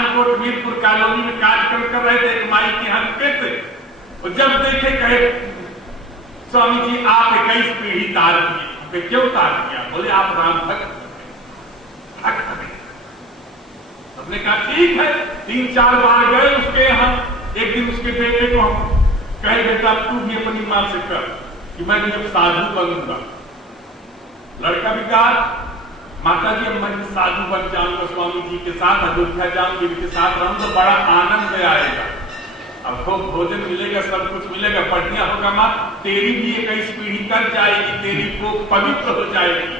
Pathankot Mirpur colony में कार्यक्रम कर रहे थे, एक माई के यहाँ रुके थे, और जब देखे कहे स्वामी जी आप 21 पीढ़ी तार दिए। क्यों तार दिया? बोले आप राम भक्त हैं। हमने कहा ठीक है। 3-4 बार गए उसके यहाँ। एक दिन उसके बेटे को हम कहे बेटा तू भी अपनी मां से कर कि मैं जब साधु बनूंगा। लड़का भी कहा माता जी मैं साधु बन जाऊंगा, स्वामी जी के साथ अयोध्या जाऊंगी, इनके साथ रहूंगा तो बड़ा आनंद आएगा, अब खूब भोजन मिलेगा, सब कुछ मिलेगा, बढ़िया होगा। मां तेरी भी 21 पीढ़ी कर जाएगी, तेरी को पवित्र हो जाएगी,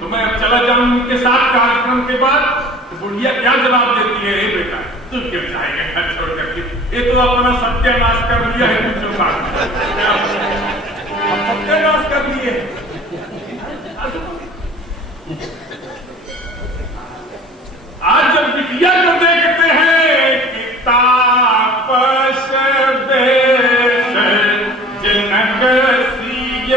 तो मैं अब चला जाऊं उनके साथ। कार्यक्रम के बाद तो बुढ़िया क्या जवाब देती है, ए बेटा तू क्यों जाएगा घर छोड़ करके, ये तो अपना सत्यानाश कर लिया है, कुछ सत्यानाश कर लिए। आज जब बिटिया को देखते हैं कि तापस देश जनक सिय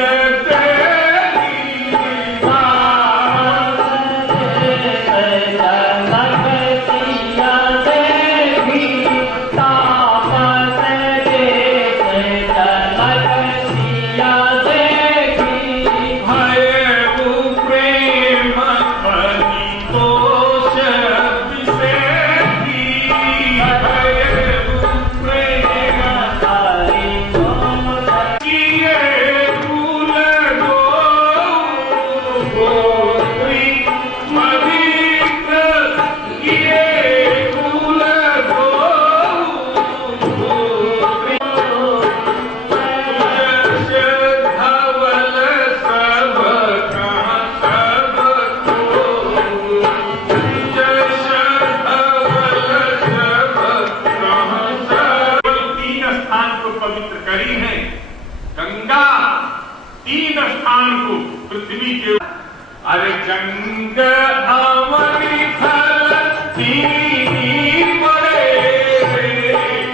अरे जंग अमरी फल तीनी पड़े,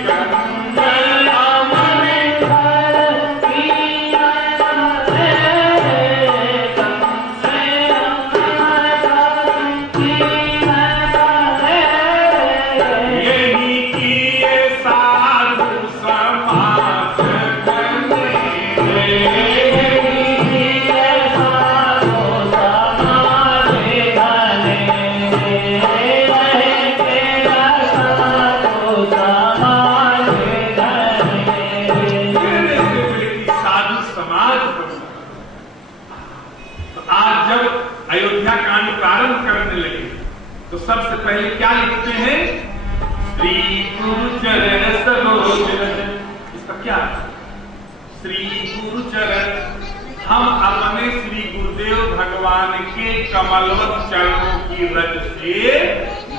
जंग अमरी फल तीनी यही किए साधु समाज तो सबसे पहले क्या लिखते हैं? श्री गुरु चरण सरोज। इसका क्या? श्री गुरु चरण, हम अपने श्री गुरुदेव भगवान के कमलवत चरणों की रज से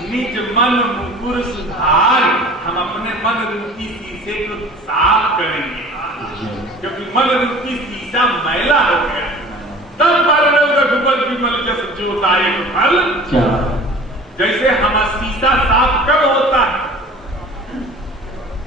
निज मन मुकुर सुधार, हम अपने मन रूपी शीशे को साफ करेंगे, क्योंकि मन रूपी शीशा मैला हो गया। तब रघुबर विमल जस जोताए फल। जैसे हम शीशा साफ कब होता है,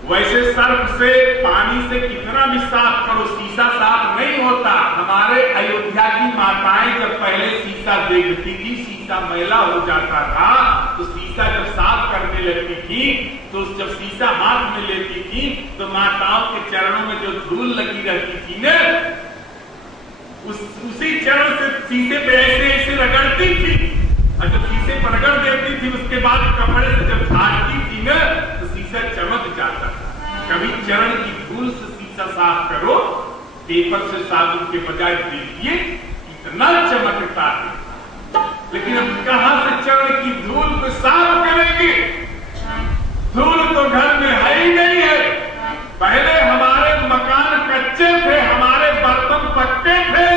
वैसे सर्फ से पानी से कितना भी साफ करो शीशा साफ नहीं होता। हमारे अयोध्या की माताएं जब पहले शीशा देखती थी, शीशा मैला हो जाता था, तो शीशा जब साफ करने लगती थी, तो जब शीशा हाथ में लेती थी तो माताओं के चरणों में जो धूल लगी रहती थी न, उसी चरण से शीशे पे ऐसे ऐसे रगड़ती थी, और जब शीशे पर रगड़ देती थी उसके बाद कपड़े से जब झाड़ती थी न, तो शीशा चमक जाता था। कभी चरण की धूल से शीशा साफ करो, पेपर से साबुन के बजाय देखिए कितना चमकता है। लेकिन अब कहां से चरण की धूल को साफ करेंगे? धूल तो घर में है ही नहीं है। पहले हमारे मकान कच्चे थे, हमारे बर्तन पक्के थे,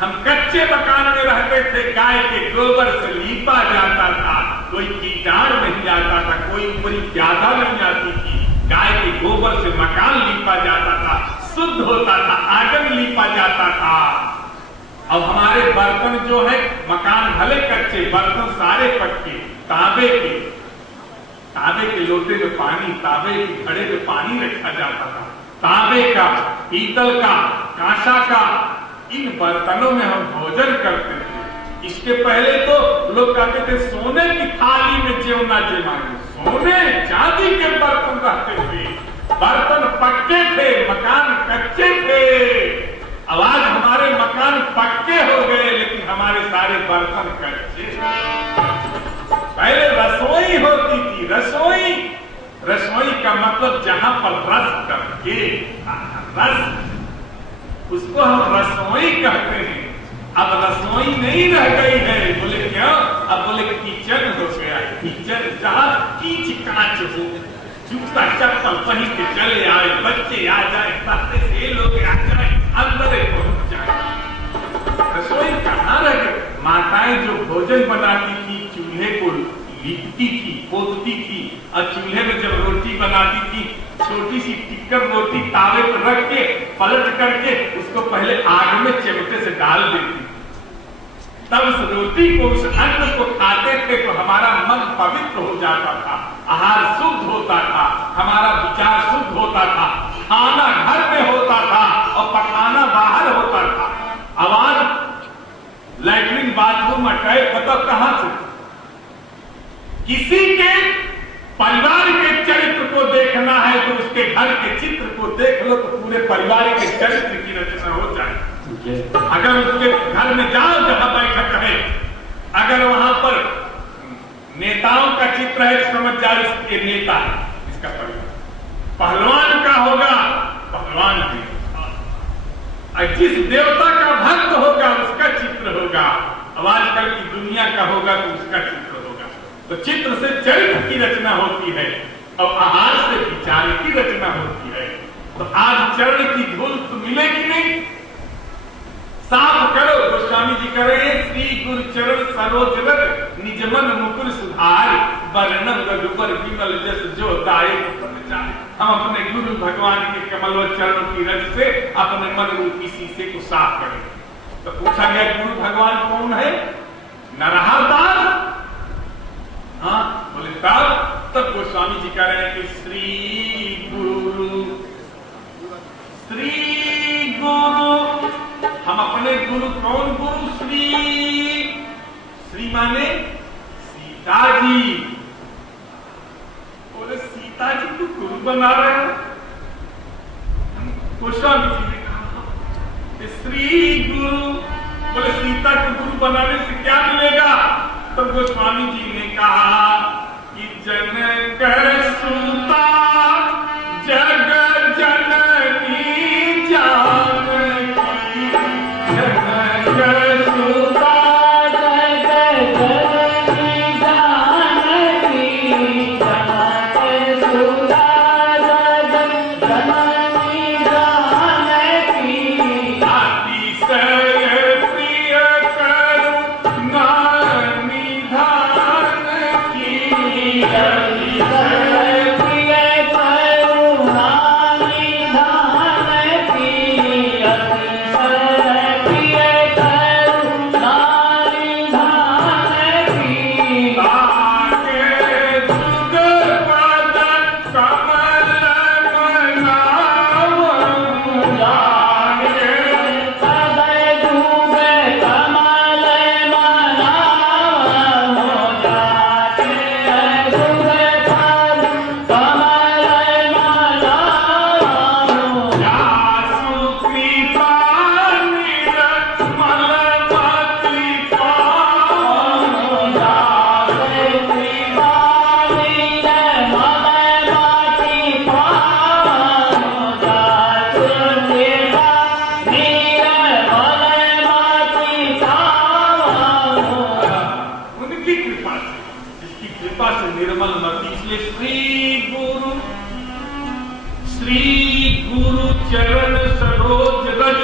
हम कच्चे मकान में रहते थे, गाय के गोबर से लीपा जाता था, कोई कीटाणु नहीं आता था, कोई बड़ी ज्यादा नहीं आती थी, गाय के गोबर से मकान लीपा जाता था, शुद्ध होता था, आंगन लीपा जाता था। अब हमारे बर्तन जो है, मकान भले कच्चे, बर्तन सारे पक्के, तांबे के लोटे में पानी, तांबे के घड़े में पानी रखा जाता था, तांबे का, पीतल का, कांसा का, इन बर्तनों में हम भोजन करते थे। इसके पहले तो लोग कहते थे सोने की थाली में जेवना जमाए, सोने चांदी के बर्तन रहते थे, बर्तन पक्के थे, मकान कच्चे थे। अब आज हमारे मकान पक्के हो गए लेकिन हमारे सारे बर्तन कच्चे। पहले रसोई होती थी, रसोई, रसोई का मतलब जहां पर रस करके, रस, उसको हम रसोई कहते हैं। अब रसोई नहीं रह गई है। बोले क्यों? अब बोले किचन हो गया, किचन जहां कीच कांच हो, जूता चप्पल पहन के चले आए, बच्चे आ जाए, पत्ते से लोग आ जाए, अंदर पहुंच जाए। रसोई कहाँ रह गई? माताएं जो भोजन बनाती थी चूल्हे को लिपती थी, पोतती थी, और चूल्हे में जब रोटी बनाती थी छोटी सी टिक्कर रोटी तावे पर रख के पलट करके उसको पहले आग में चिमटे से डाल देती। तब उस रोटी को, उस अन्न को खाते थे तो हमारा मन पवित्र हो जाता था, आहार शुद्ध होता था, हमारा विचार शुद्ध होता था, खाना घर में होता था और पकाना बाहर होता था। आवाज लैट्रिन बाथरूम अटैक मतलब कहां से? किसी के परिवार के चरित्र को देखना है तो उसके घर के चित्र को देख लो तो पूरे परिवार के चरित्र की रचना हो जाए। अगर उसके घर में जाओ जहां बैठक है, अगर वहां पर नेताओं का चित्र है तो समझ जाओ इसके नेता है, इसका परिवार। पहलवान का होगा, पहलवान भी, और जिस देवता का भक्त होगा उसका चित्र होगा। अब आजकल की दुनिया का होगा तो उसका चित्र होगा। तो चित्र से चरित्र की रचना होती है और आहार से विचार की रचना होती है। तो आज चरण की धूल तो मिलेगी नहीं। साफ करो, गोस्वामी जी कह रहे हैं, श्री गुरु चरण सरोज रत निजमन मुकुर सुधार, वर्णम रघुबर विमल जस जो दाए। हम अपने गुरु भगवान के कमल चरणों की रज से अपने मन रूपी शीशे को साफ करें। तो पूछा गया गुरु भगवान कौन है? नरहरदास। हाँ बोले तब गोस्वामी जी कह रहे हैं कि श्री गुरु, श्री गुरु, हम अपने गुरु, कौन गुरु? श्री, श्री माने सीता जी। बोले सीता जी को गुरु बना रहे हो? गोस्वामी जी ने कहा श्री गुरु। बोले सीता को गुरु बनाने से क्या मिलेगा? तो गोस्वामी जी ने कहा कि जनक सुता जग जननी जानकी, जनक सुता जग जननी जानकी, जनक सुता जग जननी जानकी, अतिशय प्रिय करुणा चरण सरोज रज।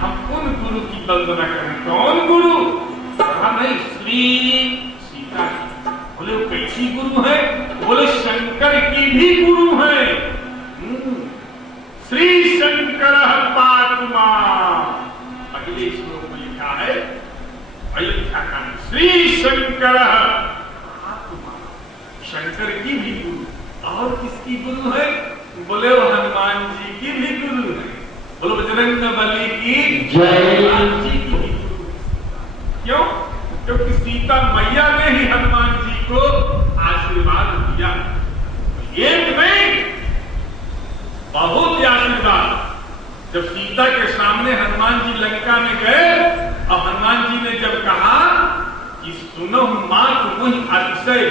हम उन गुरु की वंदना करें। कौन गुरु? कहा नहीं, श्री सीता जी। बोले वो कैसी गुरु है? बोले शंकर की भी गुरु है। श्री शंकर पातुमा, अगले श्लोक में लिखा है अयोध्या का, श्री शंकर पातुमा, शंकर की भी गुरु। और किसकी गुरु है? बोले वो हनुमान जी की भी गुरु है। बोलो बजरंग बली की जय। हनुमान जी की भी गुरु। क्यों? क्योंकि सीता मैया ने ही हनुमान जी को आशीर्वाद दिया। एक नहीं, बहुत आशीर्वाद। जब सीता के सामने हनुमान जी लंका में गए और हनुमान जी ने जब कहा कि सुनो मां तुम अतिशय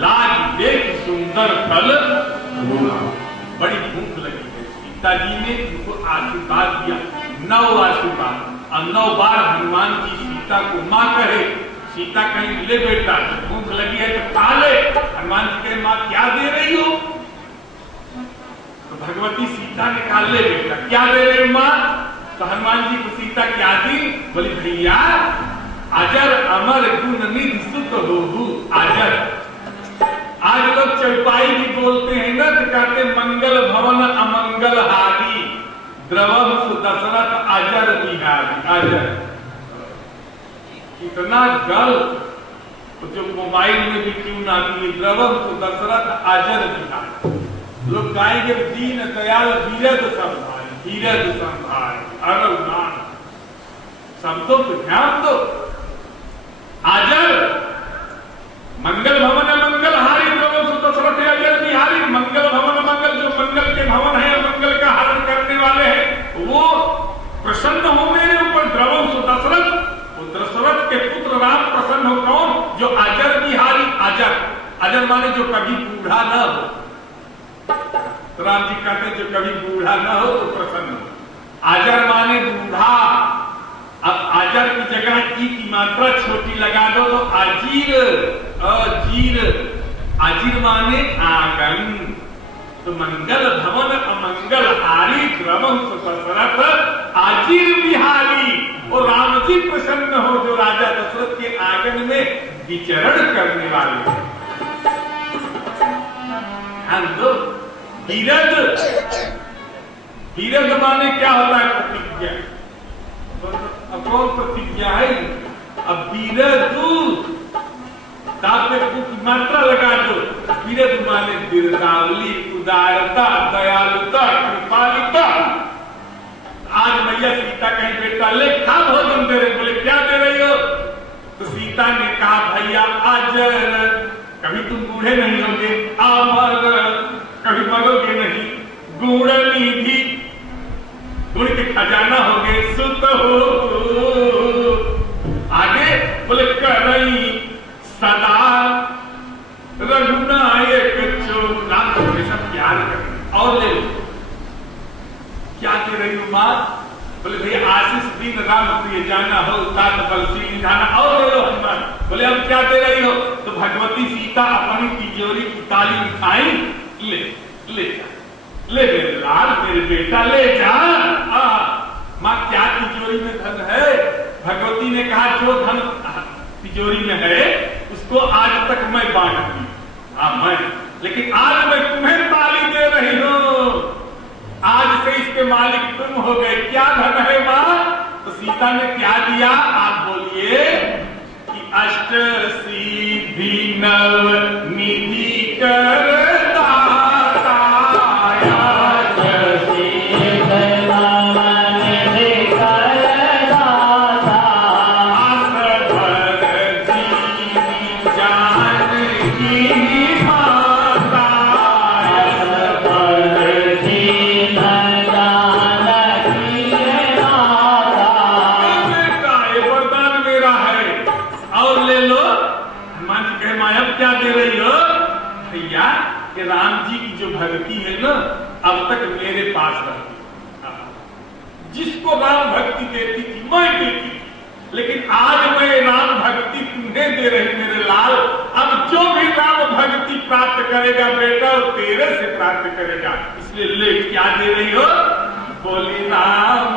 लाज देख सुंदर फल, बड़ी भूख लगी है। सीता जी ने उनको आशीर्वाद दिया, 9 आशीर्वाद, और 9 बार हनुमान जी सीता को मां कहे। सीता कहीं ले बेटा भूख लगी है तो खा ले। हनुमान जी कहे मां क्या दे रही हो? तो भगवती सीता ने कहा ले बेटा क्या दे रही मां? तो हनुमान जी को सीता क्या दी? बोली भैया अजर अमर गुण निधि सुत होहु अजर। आज लोग चौपाई भी बोलते हैं ना, तो कहते मंगल भवन अमंगल हारी द्रवम सुदशरथ अजर बिहारी। अजर इतना गलत जो मोबाइल में भी क्यों ना दिए, द्रवम सुदशरथ अजर बिहारी। लोग गाएंगे दीन दयाल बीरद संभाल, बीरद संभाल, अरुणान शब्दों पर ध्यान दो। अजर मंगल भवन मंगल हारी द्रवम सुदशरथ अजर बिहारी। मंगल भवन मंगल, जो मंगल के भवन है, मंगल का हरण करने वाले हैं, वो प्रसन्न हो मेरे ऊपर। द्रवम सुदशरथ, दशरथ के पुत्र राम प्रसन्न हो। कौन? जो अजर बिहारी। अजर, अजर माने जो कभी बूढ़ा न हो। तो राम जी कहते जो कभी बूढ़ा न हो तो प्रसन्न हो। अजर माने बूढ़ा। अब अजर की जगह की मात्रा छोटी लगा दो तो अजीर, अजीर। अजीर माने आंगन। तो मंगल भवन अमंगल हारी द्रवम सुदशरथ अजीर बिहारी। और राम जी प्रसन्न हो जो राजा दशरथ के आंगन में विचरण करने वाले। बीरद, बीरद माने क्या होता है? प्रतिज्ञा। अब कौन प्रतिज्ञा है? अब बीरद मात्रा लगा दो। बीरद माने बिरदावली, उदारता, दयालुता, कृपालुता। आज मैया सीता कहीं बेटा ले खा भोजन दे रही। बोले क्या दे रही हो? तो सीता ने कहा भैया अजर, कभी तुम बूढ़े नहीं होगे, अमर, कभी मरोगे नहीं, गुण निधि, गुण के खजाना होगे, सुत हो। आगे बोले करई सदा रघुनायक जो नाम को हमेशा प्यार कर। और ले लो क्या कह रही हो मां? बोले भैया आशीष दिन राम प्रिय जाना हो, तात बलसी निधाना। और ले लो हनुमान। बोले अब क्या दे रही हो? तो भगवती सीता अपनी तिजोरी की ताली उठाई, ले ले जा, ले मेरे लाल, मेरे बेटा ले जा। मां क्या तिजोरी में धन है? भगवती ने कहा जो धन तिजोरी में है उसको आज तक मैं बांट दी। मैं, लेकिन आज मैं तुम्हें ताली दे रही हूं। आज से इसके मालिक तुम हो गए। क्या धन है मां? तो सीता ने क्या दिया? आप बोलिए कि अष्ट सिद्धि नव निधि कर राम जी की जो भक्ति है ना अब तक मेरे पास रहती। जिसको राम भक्ति देती थी मैं देती थी, लेकिन आज मैं राम भक्ति तुम्हें दे रही मेरे लाल। अब जो भी राम भक्ति प्राप्त करेगा बेटा वो तेरे से प्राप्त करेगा। इसलिए ले क्या दे रही हो? बोली राम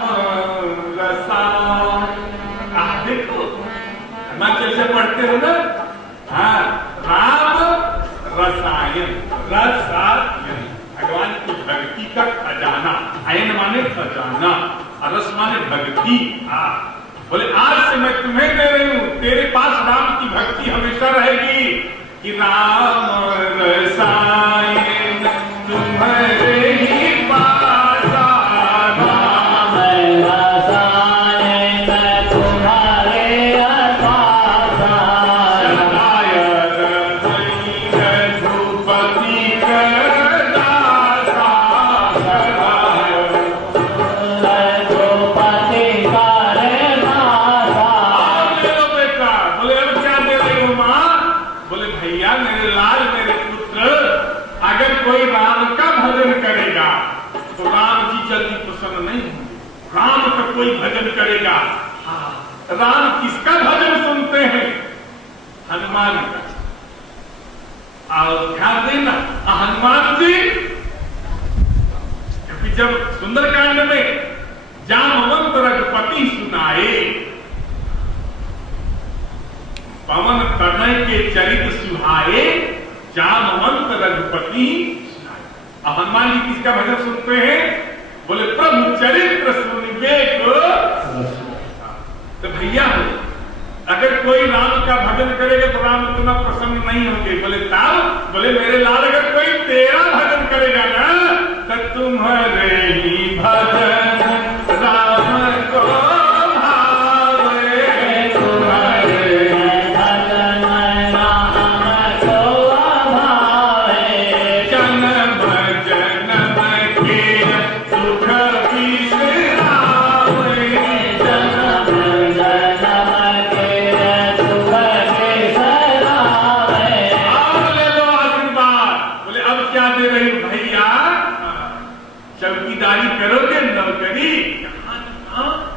रसायन। देखो हिमाचल से पढ़ते हो ना, हाँ, राम रसायन, रसायन भगवान की भक्ति का खजाना। आयन माने खजाना, रस माने भक्ति। बोले आज से मैं तुम्हें दे रही हूं, तेरे पास राम की भक्ति हमेशा रहेगी। कि राम रसायन तुम्हारे ही पास, राम रसायन तुम्हारे पास। मेरे लाल मेरे पुत्र, अगर कोई राम का भजन करेगा तो राम जी जल्दी प्रसन्न नहीं होंगे। राम का कोई भजन करेगा, राम किसका भजन सुनते हैं? हनुमान का। और ध्यान देना, हनुमान जी, क्योंकि जब सुंदरकांड में जामवंत रघुपति सुनाए, पवन तनय के चरित सुहाए, जामवंत रघुपति सुनाए। अब हनुमान जी किसका भजन सुनते हैं? बोले प्रभु चरित्र सुनिबे को। तो भैया अगर कोई राम का भजन करेगा तो राम इतना प्रसन्न नहीं होंगे। बोले तब, बोले मेरे लाल अगर कोई तेरा भजन करेगा ना तो तुम्हारे ही भजन राम को भावे, तुम्हारे ही भजन राम को भावे, जन्म जन्म के सुख बिसरावे, जन्म जन्म के सुख बिसरावे। अब ले लो आशीर्वाद। बोले अब क्या दे रही हो भैया? चौकीदारी करोगे, नौकरी?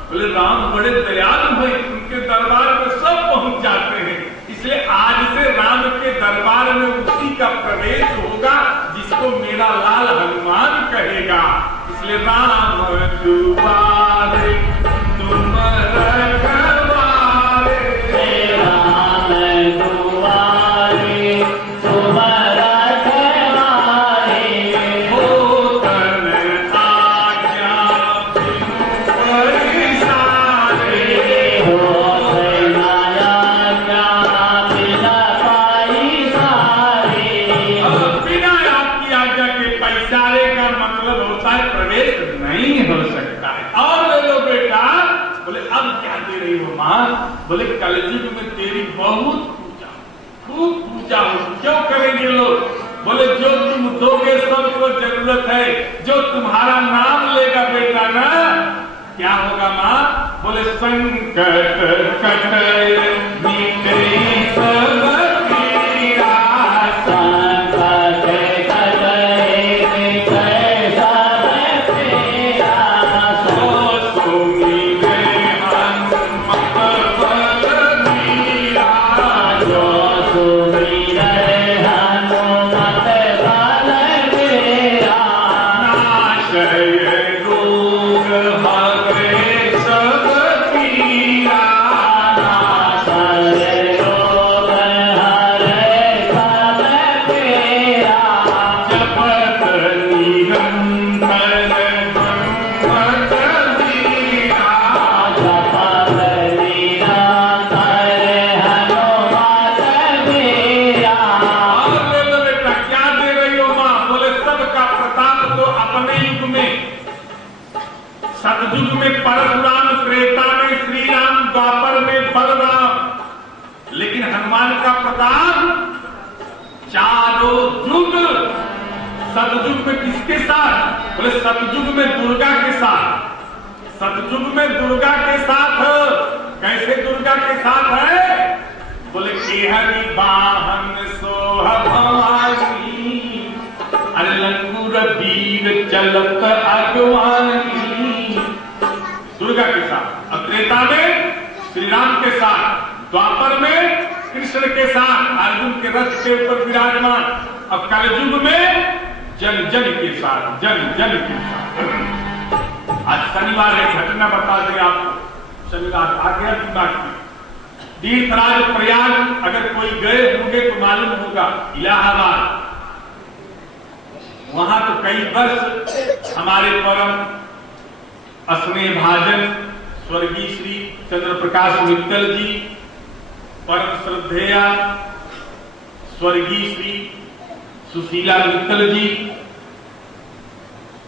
बोले राम बड़े दयालु हैं, उनके दरबार में सब पहुंच जाते हैं, इसलिए आज से राम के दरबार में उसी का प्रवेश होगा जिसको मेरा लाल हनुमान कहेगा। इसलिए राम दुआरे तुम रखवारे, राम दुआरे तुम बोले कलयुग में तेरी बहुत पूजा, खूब पूजा हो। क्यों करेंगे लोग? बोले जो तुम दोगे सबको जरूरत है, जो तुम्हारा नाम लेगा बेटा ना, क्या होगा माँ? बोले संकट कटे मिटे सब पीरा, संकट कटे मिटे सब पीरा, सो सुमिरे सतयुग में परशुराम, त्रेता में श्री राम, द्वापर में बलराम, लेकिन हनुमान का प्रताप चारों युग। सतयुग में किसके साथ? बोले सतयुग में दुर्गा के साथ। सतयुग में दुर्गा के साथ। कैसे दुर्गा के साथ है? बोले केहरी वाहन सोह भवानी, अरे लंगूर वीर चलत अगवानी, दुर्गा के साथ। अब त्रेता में श्री राम के साथ, द्वापर में कृष्ण के साथ, अर्जुन के रथ के ऊपर विराजमान। अब कलयुग में जन जन के साथ, जन जन के साथ। आज शनिवार है, घटना बता दें आपको। शनिवार आ गया दिमाग में। तीर्थराज प्रयाग अगर कोई गए होंगे तो मालूम होगा, इलाहाबाद, वहां तो कई वर्ष हमारे परम स्नेह भाजन स्वर्गीय श्री चंद्र प्रकाश मित्तल जी, परम श्रद्धेया स्वर्गीय श्री सुशीला मित्तल जी,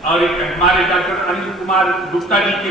और एक हमारे डॉक्टर अनिल कुमार गुप्ता जी के